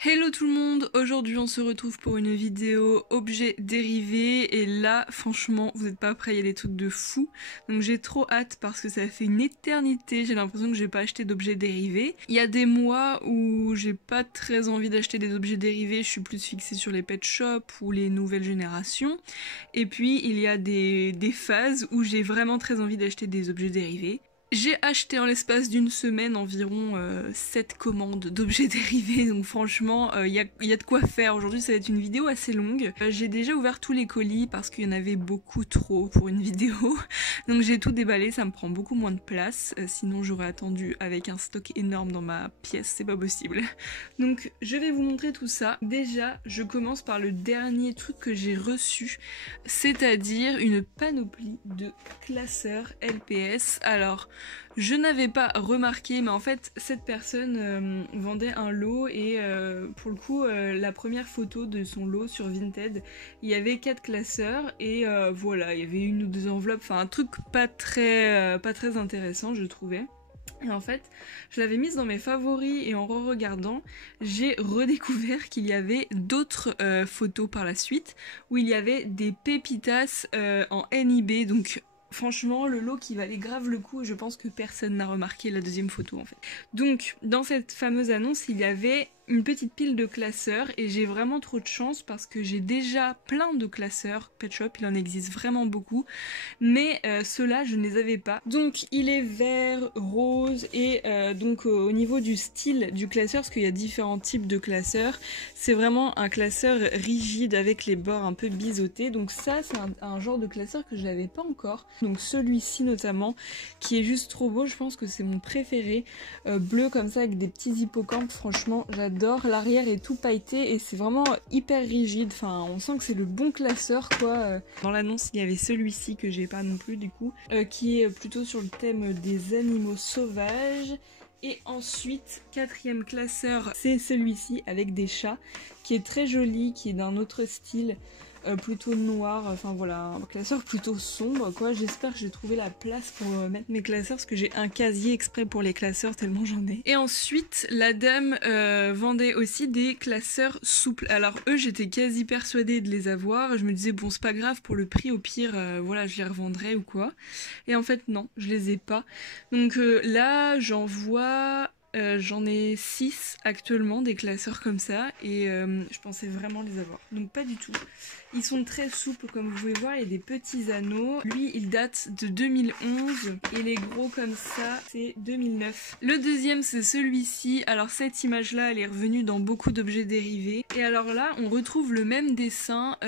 Hello tout le monde, aujourd'hui on se retrouve pour une vidéo objet dérivé et là franchement vous n'êtes pas prêts, il y a des trucs de fou. Donc j'ai trop hâte parce que ça fait une éternité, j'ai l'impression que j'ai pas acheté d'objets dérivés. Il y a des mois où j'ai pas très envie d'acheter des objets dérivés, je suis plus fixée sur les pet shops ou les nouvelles générations. Et puis il y a des phases où j'ai vraiment très envie d'acheter des objets dérivés. J'ai acheté en l'espace d'une semaine environ 7 commandes d'objets dérivés, donc franchement il y a de quoi faire. Aujourd'hui ça va être une vidéo assez longue. J'ai déjà ouvert tous les colis parce qu'il y en avait beaucoup trop pour une vidéo, donc j'ai tout déballé, ça me prend beaucoup moins de place, sinon j'aurais attendu avec un stock énorme dans ma pièce, c'est pas possible. Donc je vais vous montrer tout ça. Déjà je commence par le dernier truc que j'ai reçu, c'est-à-dire une panoplie de classeurs LPS. Alors je n'avais pas remarqué, mais en fait cette personne vendait un lot et pour le coup la première photo de son lot sur Vinted, il y avait 4 classeurs et voilà, il y avait une ou deux enveloppes, enfin un truc pas très intéressant je trouvais. Et en fait, je l'avais mise dans mes favoris et en re-regardant, j'ai redécouvert qu'il y avait d'autres photos par la suite où il y avait des pépitas en NIB, donc franchement le lot qui valait grave le coup et je pense que personne n'a remarqué la deuxième photo en fait. Donc dans cette fameuse annonce, il y avait une petite pile de classeurs et j'ai vraiment trop de chance parce que j'ai déjà plein de classeurs Pet Shop, il en existe vraiment beaucoup, mais ceux-là je ne les avais pas. Donc il est vert, rose et donc au niveau du style du classeur, parce qu'il y a différents types de classeurs, c'est vraiment un classeur rigide avec les bords un peu biseautés, donc ça c'est un genre de classeur que je n'avais pas encore. Donc celui-ci notamment qui est juste trop beau, je pense que c'est mon préféré, bleu comme ça avec des petits hippocampes, franchement j'adore. L'arrière est tout pailleté et c'est vraiment hyper rigide, enfin on sent que c'est le bon classeur quoi. Dans l'annonce il y avait celui-ci que j'ai pas non plus du coup, qui est plutôt sur le thème des animaux sauvages. Et ensuite, quatrième classeur, c'est celui-ci avec des chats, qui est très joli, qui est d'un autre style, plutôt noir, enfin voilà, un classeur plutôt sombre quoi. J'espère que j'ai trouvé la place pour mettre mes classeurs, parce que j'ai un casier exprès pour les classeurs tellement j'en ai. Et ensuite, la dame vendait aussi des classeurs souples. Alors eux, j'étais quasi persuadée de les avoir, je me disais bon c'est pas grave, pour le prix au pire, voilà je les revendrai ou quoi. Et en fait non, je les ai pas. Donc là j'en vois... j'en ai 6 actuellement, des classeurs comme ça, et je pensais vraiment les avoir. Donc pas du tout. Ils sont très souples comme vous pouvez voir, il y a des petits anneaux. Lui il date de 2011 et les gros comme ça c'est 2009. Le deuxième c'est celui-ci. Alors cette image là elle est revenue dans beaucoup d'objets dérivés. Et alors là on retrouve le même dessin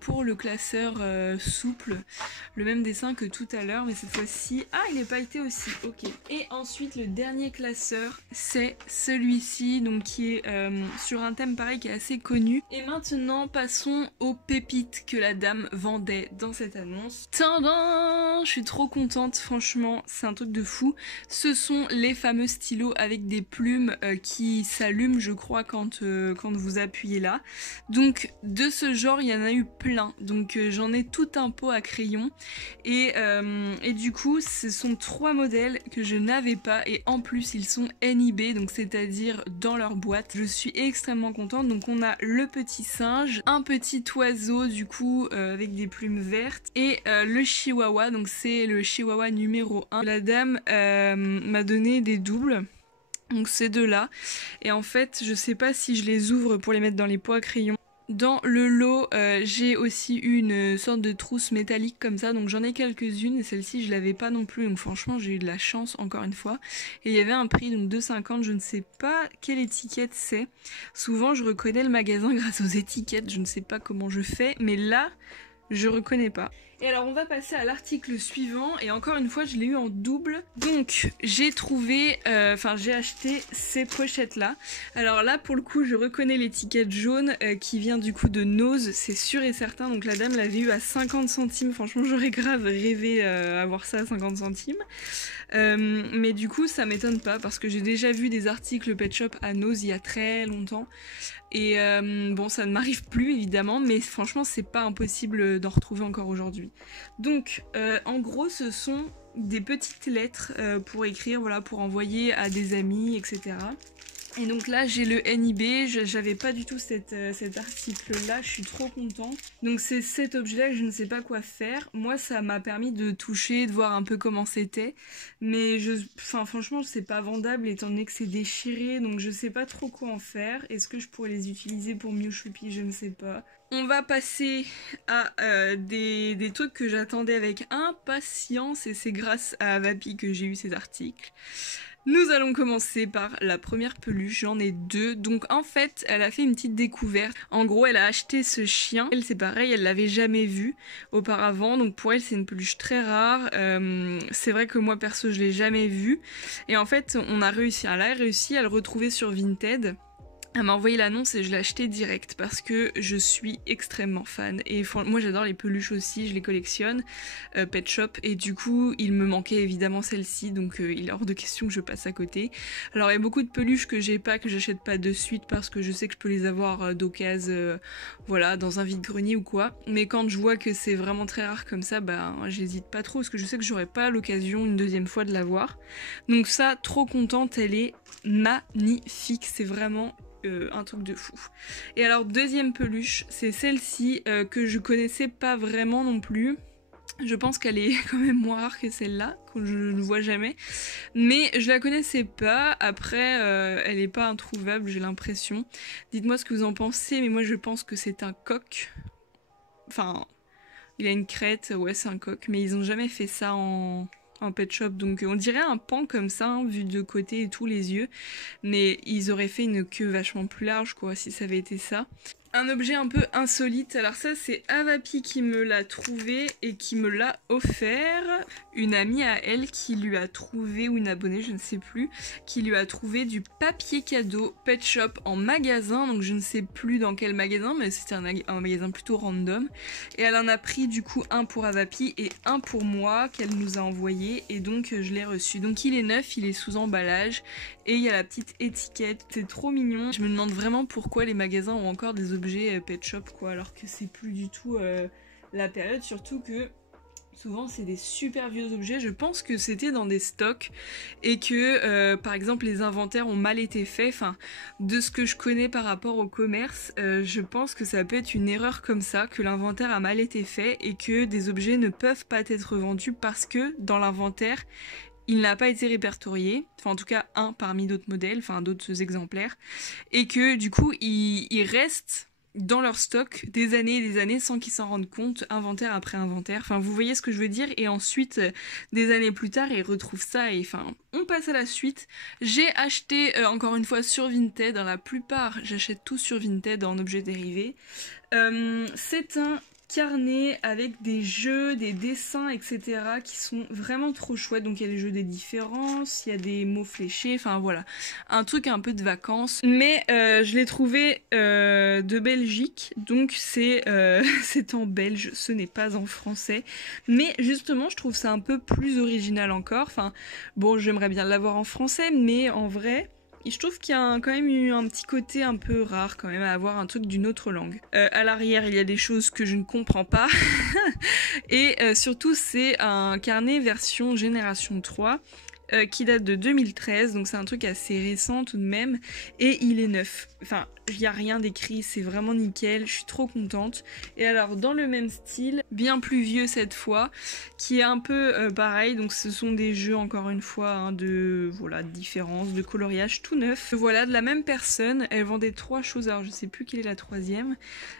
pour le classeur souple. Le même dessin que tout à l'heure, mais cette fois-ci... Ah il est pailleté aussi, ok. Et ensuite le dernier classeur c'est celui-ci, donc qui est sur un thème pareil qui est assez connu. Et maintenant passons aux pépites que la dame vendait dans cette annonce. Tadam! Je suis trop contente, franchement c'est un truc de fou. Ce sont les fameux stylos avec des plumes qui s'allument je crois quand vous appuyez là. Donc de ce genre il y en a eu plein, donc j'en ai tout un pot à crayon et du coup ce sont 3 modèles que je n'avais pas et en plus ils sont NIB, donc c'est-à-dire dans leur boîte. Je suis extrêmement contente. Donc on a le petit singe, un petit oiseau du coup avec des plumes vertes et le chihuahua, donc c'est le chihuahua numéro 1. La dame m'a donné des doubles, donc ces deux là, et en fait je sais pas si je les ouvre pour les mettre dans les pots à crayon. Dans le lot, j'ai aussi une sorte de trousse métallique comme ça, donc j'en ai quelques-unes et celle-ci je l'avais pas non plus, donc franchement j'ai eu de la chance encore une fois. Et il y avait un prix donc 2,50, je ne sais pas quelle étiquette c'est. Souvent je reconnais le magasin grâce aux étiquettes, je ne sais pas comment je fais, mais là je reconnais pas. Et alors on va passer à l'article suivant et encore une fois je l'ai eu en double. Donc j'ai trouvé, j'ai acheté ces pochettes là. Alors là pour le coup je reconnais l'étiquette jaune qui vient du coup de Nose, c'est sûr et certain. Donc la dame l'avait eu à 50 centimes, franchement j'aurais grave rêvé avoir ça à 50 centimes. Mais du coup ça m'étonne pas parce que j'ai déjà vu des articles Pet Shop à Nose il y a très longtemps. Et bon ça ne m'arrive plus évidemment, mais franchement c'est pas impossible d'en retrouver encore aujourd'hui. Donc en gros ce sont des petites lettres pour écrire, voilà, pour envoyer à des amis, etc. Et donc là j'ai le NIB, j'avais pas du tout cet article là, je suis trop contente. Donc c'est cet objet là que je ne sais pas quoi faire. Moi ça m'a permis de toucher, de voir un peu comment c'était. Mais franchement c'est pas vendable étant donné que c'est déchiré, donc je sais pas trop quoi en faire. Est-ce que je pourrais les utiliser pour Mew Choupi? Je ne sais pas. On va passer à des trucs que j'attendais avec impatience et c'est grâce à Avapi que j'ai eu ces articles. Nous allons commencer par la première peluche, j'en ai deux. Donc en fait, elle a fait une petite découverte. En gros, elle a acheté ce chien. Elle, c'est pareil, elle l'avait jamais vu auparavant. Donc pour elle, c'est une peluche très rare. C'est vrai que moi, perso, je l'ai jamais vu. Et en fait, elle a réussi à le retrouver sur Vinted. Elle m'a envoyé l'annonce et je l'ai acheté direct parce que je suis extrêmement fan. Et moi j'adore les peluches aussi, je les collectionne, Pet Shop, et du coup il me manquait évidemment celle-ci, donc il est hors de question que je passe à côté. Alors il y a beaucoup de peluches que j'ai pas, que j'achète pas de suite parce que je sais que je peux les avoir d'occasion, voilà, dans un vide-grenier ou quoi. Mais quand je vois que c'est vraiment très rare comme ça, bah j'hésite pas trop parce que je sais que j'aurai pas l'occasion une deuxième fois de l'avoir. Donc ça, trop contente, elle est magnifique, c'est vraiment un truc de fou. Et alors deuxième peluche, c'est celle-ci que je connaissais pas vraiment non plus. Je pense qu'elle est quand même moins rare que celle-là, que je ne vois jamais. Mais je la connaissais pas. Après, elle est pas introuvable, j'ai l'impression. Dites-moi ce que vous en pensez, mais moi je pense que c'est un coq. Enfin, il a une crête, ouais c'est un coq, mais ils ont jamais fait ça en Pet Shop, donc on dirait un pan comme ça, hein, vu de côté et tout, les yeux, mais ils auraient fait une queue vachement plus large quoi si ça avait été ça. Un objet un peu insolite, alors ça c'est Avapi qui me l'a trouvé et qui me l'a offert. Une amie à elle qui lui a trouvé, ou une abonnée je ne sais plus, qui lui a trouvé du papier cadeau Pet Shop en magasin, donc je ne sais plus dans quel magasin, mais c'était un magasin plutôt random. Et elle en a pris du coup un pour Avapi et un pour moi qu'elle nous a envoyé, et donc je l'ai reçu. Donc il est neuf, il est sous emballage et il y a la petite étiquette, c'est trop mignon. Je me demande vraiment pourquoi les magasins ont encore des objets Pet Shop quoi, alors que c'est plus du tout la période, surtout que souvent c'est des super vieux objets. Je pense que c'était dans des stocks et que par exemple les inventaires ont mal été faits. Enfin, de ce que je connais par rapport au commerce, je pense que ça peut être une erreur comme ça, que l'inventaire a mal été fait et que des objets ne peuvent pas être vendus parce que dans l'inventaire il n'a pas été répertorié, enfin en tout cas un parmi d'autres modèles, enfin d'autres exemplaires, et que du coup il reste dans leur stock des années et des années sans qu'ils s'en rendent compte, inventaire après inventaire. Enfin, vous voyez ce que je veux dire? Et ensuite, des années plus tard, ils retrouvent ça et enfin, on passe à la suite. J'ai acheté, encore une fois, sur Vinted. Dans la plupart, j'achète tout sur Vinted en objets dérivés. C'est un carnet avec des jeux, des dessins, etc. qui sont vraiment trop chouettes. Donc il y a les jeux des différences, il y a des mots fléchés, enfin voilà, un truc un peu de vacances. Mais je l'ai trouvé de Belgique, donc c'est en belge, ce n'est pas en français. Mais justement, je trouve ça un peu plus original encore. Enfin bon, j'aimerais bien l'avoir en français, mais en vrai, je trouve qu'il y a quand même eu un petit côté un peu rare quand même à avoir un truc d'une autre langue. À l'arrière, il y a des choses que je ne comprends pas. Et surtout, c'est un carnet version Génération 3 qui date de 2013. Donc c'est un truc assez récent tout de même. Et il est neuf. Enfin, il n'y a rien d'écrit, c'est vraiment nickel, je suis trop contente. Et alors dans le même style, bien plus vieux cette fois, qui est un peu pareil, donc ce sont des jeux encore une fois hein, de voilà, de différence, de coloriage tout neuf. Voilà, de la même personne, elle vendait 3 choses, alors je sais plus quelle est la troisième,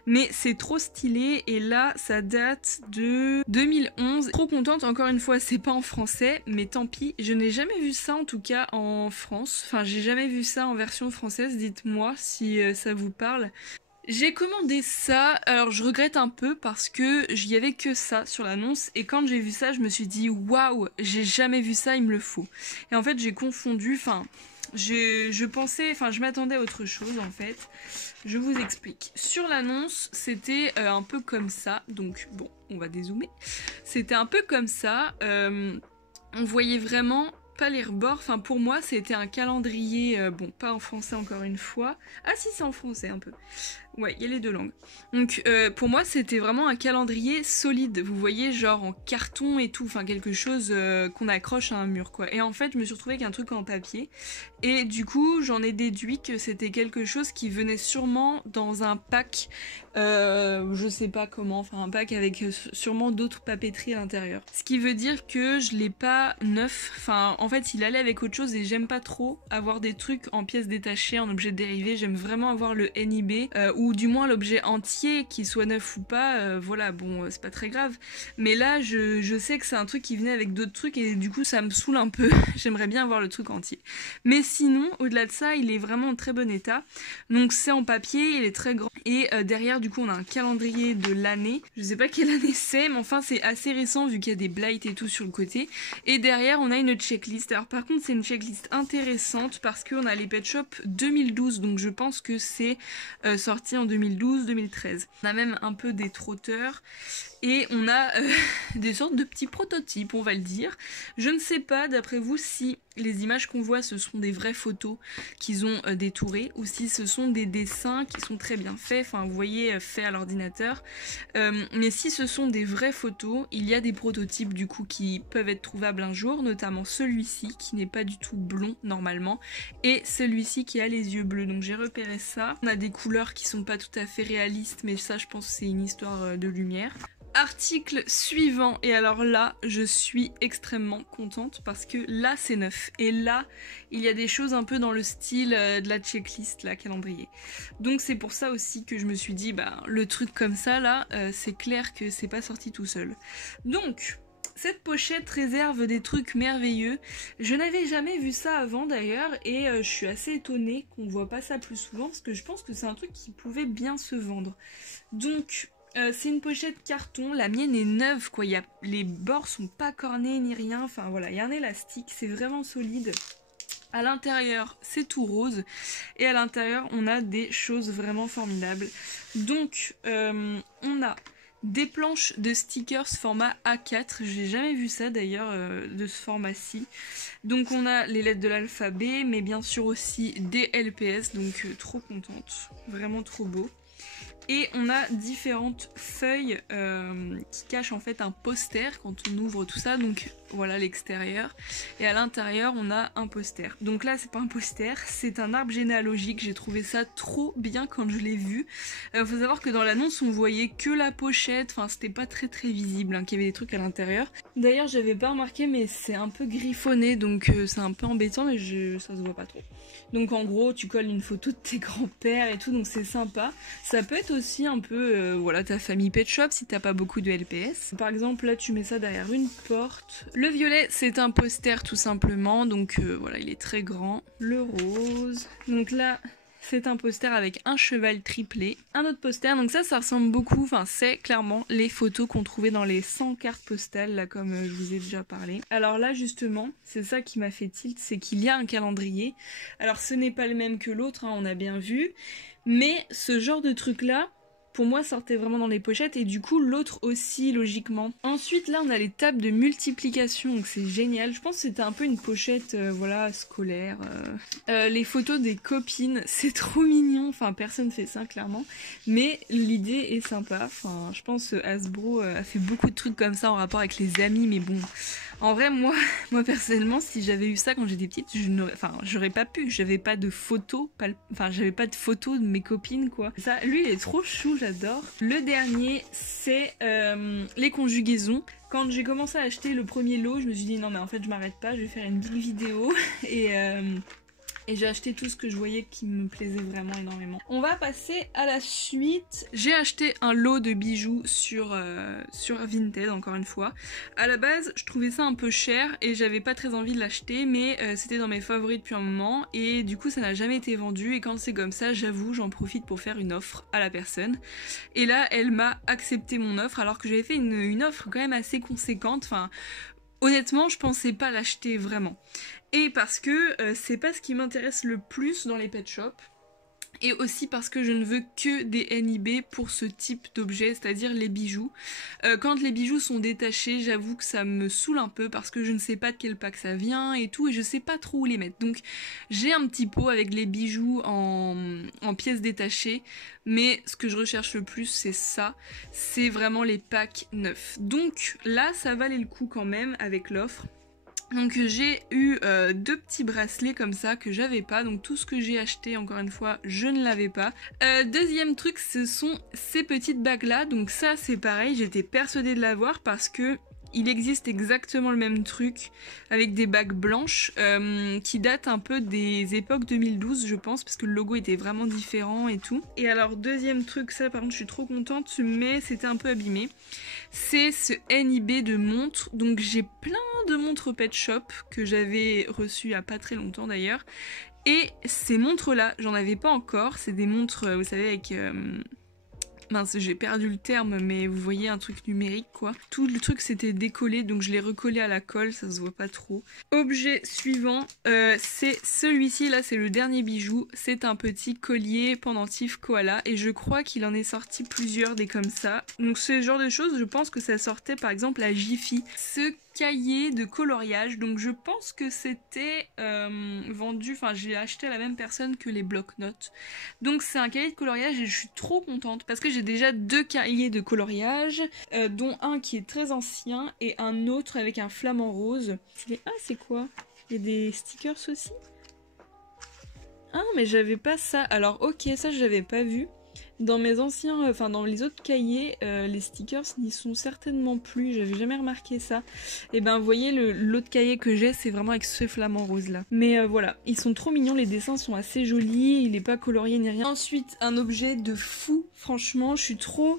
mais c'est trop stylé et là ça date de 2011. Trop contente, encore une fois c'est pas en français, mais tant pis, je n'ai jamais vu ça en tout cas en France, enfin j'ai jamais vu ça en version française, dites-moi si ça vous parle. J'ai commandé ça, alors je regrette un peu parce que j'y avais que ça sur l'annonce et quand j'ai vu ça je me suis dit waouh, j'ai jamais vu ça, il me le faut. Et en fait j'ai confondu, enfin je pensais, enfin je m'attendais à autre chose en fait. Je vous explique. Sur l'annonce c'était un peu comme ça, donc bon on va dézoomer. C'était un peu comme ça, on voyait vraiment pas les rebords. Enfin, pour moi, c'était un calendrier, bon, pas en français encore une fois. Ah si, c'est en français un peu. Ouais, il y a les deux langues. Donc, pour moi, c'était vraiment un calendrier solide. Vous voyez, genre en carton et tout. Enfin, quelque chose qu'on accroche à un mur, quoi. Et en fait, je me suis retrouvée avec un truc en papier. Et du coup, j'en ai déduit que c'était quelque chose qui venait sûrement dans un pack. Je sais pas comment. Enfin, un pack avec sûrement d'autres papeteries à l'intérieur. Ce qui veut dire que je l'ai pas neuf. Enfin, en fait, il allait avec autre chose et j'aime pas trop avoir des trucs en pièces détachées, en objets dérivés. J'aime vraiment avoir le NIB ou du moins l'objet entier, qu'il soit neuf ou pas. Voilà, bon, c'est pas très grave. Mais là, je sais que c'est un truc qui venait avec d'autres trucs et du coup, ça me saoule un peu. J'aimerais bien avoir le truc entier. Mais sinon, au-delà de ça, il est vraiment en très bon état. Donc c'est en papier, il est très grand. Et derrière, du coup, on a un calendrier de l'année. Je sais pas quelle année c'est, mais enfin, c'est assez récent vu qu'il y a des blights et tout sur le côté. Et derrière, on a une checklist. Alors par contre, c'est une checklist intéressante parce qu'on a les Pet Shop 2012. Donc je pense que c'est sorti en 2012-2013. On a même un peu des trotteurs. Et on a des sortes de petits prototypes, on va le dire. Je ne sais pas, d'après vous, si les images qu'on voit, ce sont des vraies photos qu'ils ont détourées, ou si ce sont des dessins qui sont très bien faits, enfin, vous voyez, faits à l'ordinateur. Mais si ce sont des vraies photos, il y a des prototypes, du coup, qui peuvent être trouvables un jour, notamment celui-ci, qui n'est pas du tout blond, normalement, et celui-ci qui a les yeux bleus. Donc j'ai repéré ça. On a des couleurs qui sont pas tout à fait réalistes, mais ça, je pense que c'est une histoire de lumière. Article suivant, et alors là je suis extrêmement contente parce que là c'est neuf et là il y a des choses un peu dans le style de la checklist, la calendrier. Donc c'est pour ça aussi que je me suis dit bah le truc comme ça là c'est clair que c'est pas sorti tout seul. Donc cette pochette réserve des trucs merveilleux. Je n'avais jamais vu ça avant d'ailleurs et je suis assez étonnée qu'on voit pas ça plus souvent parce que je pense que c'est un truc qui pouvait bien se vendre. Donc c'est une pochette carton, la mienne est neuve quoi, les bords sont pas cornés ni rien, enfin voilà, il y a un élastique, c'est vraiment solide. À l'intérieur c'est tout rose et à l'intérieur on a des choses vraiment formidables. Donc on a des planches de stickers format A4, j'ai jamais vu ça d'ailleurs de ce format-ci. Donc on a les lettres de l'alphabet mais bien sûr aussi des LPS, donc trop contente, vraiment trop beau. Et on a différentes feuilles qui cachent en fait un poster quand on ouvre tout ça, donc voilà l'extérieur. Et à l'intérieur on a un poster. Donc là c'est pas un poster, c'est un arbre généalogique, j'ai trouvé ça trop bien quand je l'ai vu. Faut savoir que dans l'annonce on voyait que la pochette, enfin c'était pas très visible, hein, qu'il y avait des trucs à l'intérieur. D'ailleurs j'avais pas remarqué mais c'est un peu griffonné donc c'est un peu embêtant mais ça se voit pas trop. Donc en gros tu colles une photo de tes grands-pères et tout, donc c'est sympa. Ça peut être aussi un peu voilà ta famille Pet Shop si t'as pas beaucoup de LPS. Par exemple là tu mets ça derrière une porte. Le violet c'est un poster tout simplement, donc voilà il est très grand. Le rose, donc là c'est un poster avec un cheval triplé. Un autre poster, donc ça ressemble beaucoup, enfin c'est clairement les photos qu'on trouvait dans les 100 cartes postales, là comme je vous ai déjà parlé. Alors là justement, c'est ça qui m'a fait tilt, c'est qu'il y a un calendrier. Alors ce n'est pas le même que l'autre, hein, on a bien vu, mais ce genre de truc là, pour moi sortait vraiment dans les pochettes et du coup l'autre aussi logiquement. Ensuite là on a les tables de multiplication, donc c'est génial. Je pense que c'était un peu une pochette voilà scolaire. Les photos des copines, c'est trop mignon, enfin personne fait ça clairement, mais l'idée est sympa. Enfin je pense Hasbro a fait beaucoup de trucs comme ça en rapport avec les amis, mais bon en vrai moi personnellement si j'avais eu ça quand j'étais petite, j'aurais pas pu, j'avais pas de photos, j'avais pas de photos de mes copines quoi. Ça, lui il est trop chou, j'adore. Le dernier c'est les conjugaisons. Quand j'ai commencé à acheter le premier lot, je me suis dit non mais en fait je m'arrête pas, je vais faire une big vidéo et j'ai acheté tout ce que je voyais qui me plaisait vraiment énormément. On va passer à la suite. J'ai acheté un lot de bijoux sur Vinted, encore une fois. À la base, je trouvais ça un peu cher et j'avais pas très envie de l'acheter, mais c'était dans mes favoris depuis un moment et du coup ça n'a jamais été vendu et quand c'est comme ça, j'avoue, j'en profite pour faire une offre à la personne. Et là, elle m'a accepté mon offre alors que j'avais fait une offre quand même assez conséquente. Enfin, honnêtement, je pensais pas l'acheter vraiment. Et parce que c'est pas ce qui m'intéresse le plus dans les pet shops. Et aussi parce que je ne veux que des NIB pour ce type d'objet, c'est-à-dire les bijoux. Quand les bijoux sont détachés, j'avoue que ça me saoule un peu parce que je ne sais pas de quel pack ça vient et tout, et je sais pas trop où les mettre. Donc j'ai un petit pot avec les bijoux en pièces détachées, mais ce que je recherche le plus c'est ça, c'est vraiment les packs neufs. Donc là ça valait le coup quand même avec l'offre. Donc j'ai eu 2 petits bracelets comme ça que j'avais pas, donc tout ce que j'ai acheté encore une fois je ne l'avais pas. Deuxième truc, ce sont ces petites bagues là, donc ça c'est pareil, j'étais persuadée de l'avoir parce que il existe exactement le même truc avec des bagues blanches qui datent un peu des époques 2012 je pense, parce que le logo était vraiment différent et tout. Et alors deuxième truc, ça par contre je suis trop contente, mais c'était un peu abîmé, c'est ce NIB de montres. Donc j'ai plein de montres Pet Shop que j'avais reçues il y a pas très longtemps d'ailleurs, et ces montres là j'en avais pas encore, c'est des montres vous savez avec... mince, j'ai perdu le terme, mais vous voyez, un truc numérique quoi. Tout le truc s'était décollé, donc je l'ai recollé à la colle, ça se voit pas trop. Objet suivant, c'est celui-ci, là c'est le dernier bijou. C'est un petit collier pendentif koala, et je crois qu'il en est sorti plusieurs des comme ça. Donc ce genre de choses, je pense que ça sortait par exemple à Jiffy. Ce cahier de coloriage, donc je pense que c'était vendu, enfin j'ai acheté à la même personne que les bloc-notes. Donc c'est un cahier de coloriage et je suis trop contente parce que j'ai déjà 2 cahiers de coloriage, dont un qui est très ancien et un autre avec un flamant rose. Ah c'est quoi? Il y a des stickers aussi? Ah mais j'avais pas ça, alors ok, ça j'avais pas vu. Dans mes anciens, enfin dans les autres cahiers, les stickers n'y sont certainement plus, j'avais jamais remarqué ça. Et ben vous voyez, l'autre cahier que j'ai, c'est vraiment avec ce flamant rose là. Mais voilà, ils sont trop mignons, les dessins sont assez jolis, il est pas colorié ni rien. Ensuite, un objet de fou, franchement, je suis trop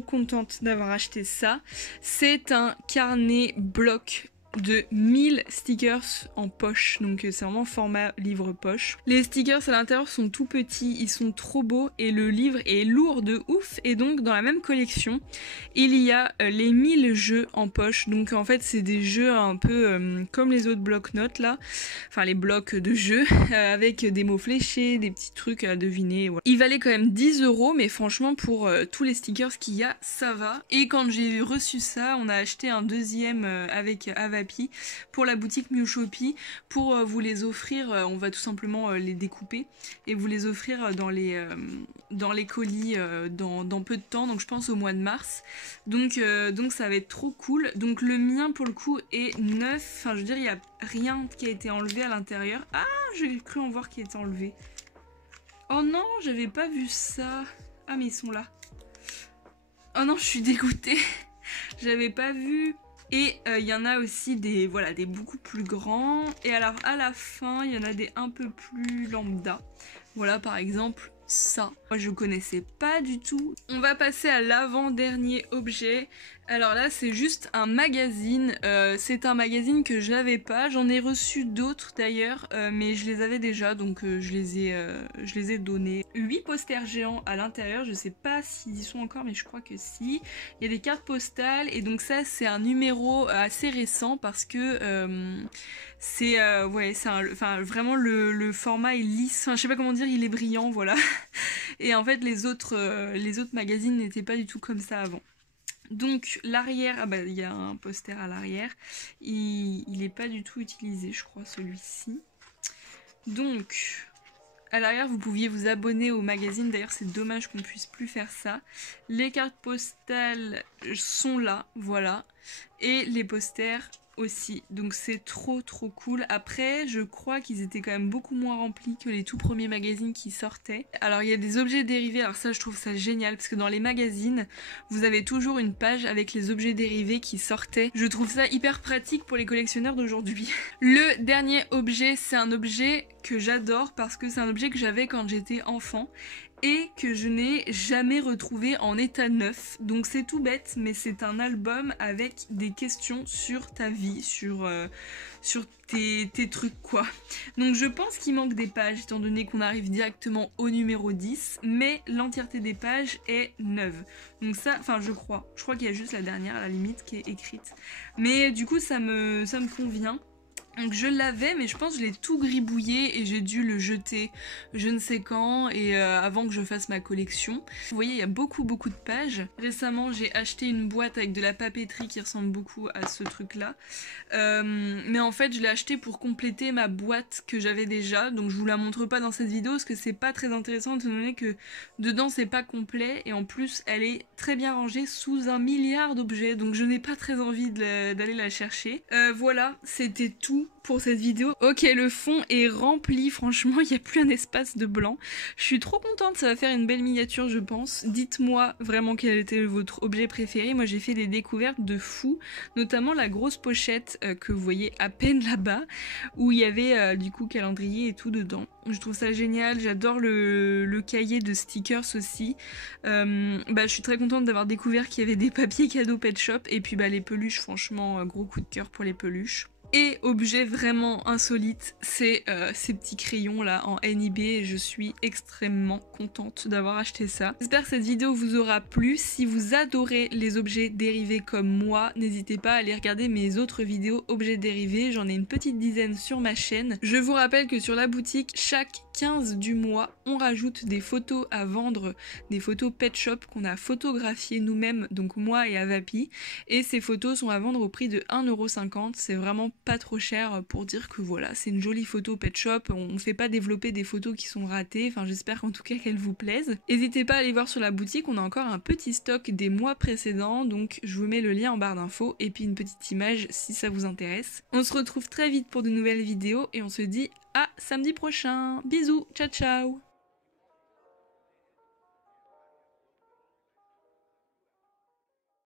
contente d'avoir acheté ça. C'est un carnet bloc de 1000 stickers en poche, donc c'est vraiment format livre poche. Les stickers à l'intérieur sont tout petits, ils sont trop beaux et le livre est lourd de ouf. Et donc dans la même collection il y a les 1000 jeux en poche, donc en fait c'est des jeux un peu comme les autres blocs-notes là, enfin les blocs de jeux avec des mots fléchés, des petits trucs à deviner, voilà. Il valait quand même 10 €, mais franchement pour tous les stickers qu'il y a, ça va. Et quand j'ai reçu ça, on a acheté un deuxième avec Avapi pour la boutique Miu Shopee pour vous les offrir. On va tout simplement les découper et vous les offrir dans les colis dans peu de temps, donc je pense au mois de mars. Donc ça va être trop cool. Donc le mien pour le coup est neuf, enfin je veux dire il n'y a rien qui a été enlevé à l'intérieur. Ah, j'ai cru en voir qui était enlevé. Oh non, j'avais pas vu ça. Ah mais ils sont là. Oh non, je suis dégoûtée. J'avais pas vu. Et il y en a aussi des beaucoup plus grands. Et alors à la fin, il y en a des un peu plus lambda. Voilà par exemple ça. Moi je connaissais pas du tout. On va passer à l'avant-dernier objet. Alors là c'est juste un magazine. C'est un magazine que je n'avais pas. J'en ai reçu d'autres d'ailleurs, mais je les avais déjà, donc je les ai donnés. 8 posters géants à l'intérieur. Je sais pas s'ils y sont encore, mais je crois que si. Il y a des cartes postales et donc ça c'est un numéro assez récent parce que c'est vraiment le format est lisse. Enfin je sais pas comment dire, il est brillant, voilà. Et en fait les autres magazines n'étaient pas du tout comme ça avant. Donc l'arrière, ah bah il y a un poster à l'arrière, il est pas du tout utilisé je crois celui-ci. Donc à l'arrière vous pouviez vous abonner au magazine, d'ailleurs c'est dommage qu'on puisse plus faire ça. Les cartes postales sont là, voilà, et les posters aussi, donc c'est trop cool. Après je crois qu'ils étaient quand même beaucoup moins remplis que les tout premiers magazines qui sortaient. Alors il y a des objets dérivés, alors ça je trouve ça génial parce que dans les magazines vous avez toujours une page avec les objets dérivés qui sortaient. Je trouve ça hyper pratique pour les collectionneurs d'aujourd'hui. Le dernier objet, c'est un objet que j'adore parce que c'est un objet que j'avais quand j'étais enfant et que je n'ai jamais retrouvé en état neuf. Donc c'est tout bête, mais c'est un album avec des questions sur ta vie, sur tes trucs quoi. Donc je pense qu'il manque des pages étant donné qu'on arrive directement au numéro 10, mais l'entièreté des pages est neuve. Donc ça, enfin je crois qu'il y a juste la dernière à la limite qui est écrite. Mais du coup ça me convient. Donc je l'avais, mais je pense que je l'ai tout gribouillé et j'ai dû le jeter je ne sais quand et avant que je fasse ma collection. Vous voyez, il y a beaucoup de pages. Récemment, j'ai acheté une boîte avec de la papeterie qui ressemble beaucoup à ce truc-là. Mais en fait, je l'ai acheté pour compléter ma boîte que j'avais déjà. Donc je vous la montre pas dans cette vidéo parce que c'est pas très intéressant étant donné que dedans c'est pas complet et en plus elle est très bien rangée sous 1 milliard d'objets. Donc je n'ai pas très envie d'aller la chercher. Voilà, c'était tout pour cette vidéo. Ok, le fond est rempli, franchement, il n'y a plus un espace de blanc. Je suis trop contente, ça va faire une belle miniature, je pense. Dites-moi vraiment quel était votre objet préféré. Moi, j'ai fait des découvertes de fou, notamment la grosse pochette que vous voyez à peine là-bas, où il y avait du coup calendrier et tout dedans. Je trouve ça génial, j'adore le cahier de stickers aussi. Je suis très contente d'avoir découvert qu'il y avait des papiers cadeaux Pet Shop, et puis les peluches, franchement, gros coup de cœur pour les peluches. Et objet vraiment insolite, c'est ces petits crayons là en NIB et je suis extrêmement contente d'avoir acheté ça. J'espère que cette vidéo vous aura plu. Si vous adorez les objets dérivés comme moi, n'hésitez pas à aller regarder mes autres vidéos objets dérivés. J'en ai une petite dizaine sur ma chaîne. Je vous rappelle que sur la boutique, chaque 15 du mois, on rajoute des photos à vendre, des photos Pet Shop qu'on a photographiées nous-mêmes, donc moi et Avapi. Et ces photos sont à vendre au prix de 1,50 €. C'est vraiment pas trop cher pour dire que voilà, c'est une jolie photo Pet Shop. On fait pas développer des photos qui sont ratées, enfin j'espère qu'en tout cas qu'elles vous plaisent. N'hésitez pas à aller voir sur la boutique, on a encore un petit stock des mois précédents, donc je vous mets le lien en barre d'infos et puis une petite image si ça vous intéresse. On se retrouve très vite pour de nouvelles vidéos et on se dit à samedi prochain. Bisous, ciao ciao.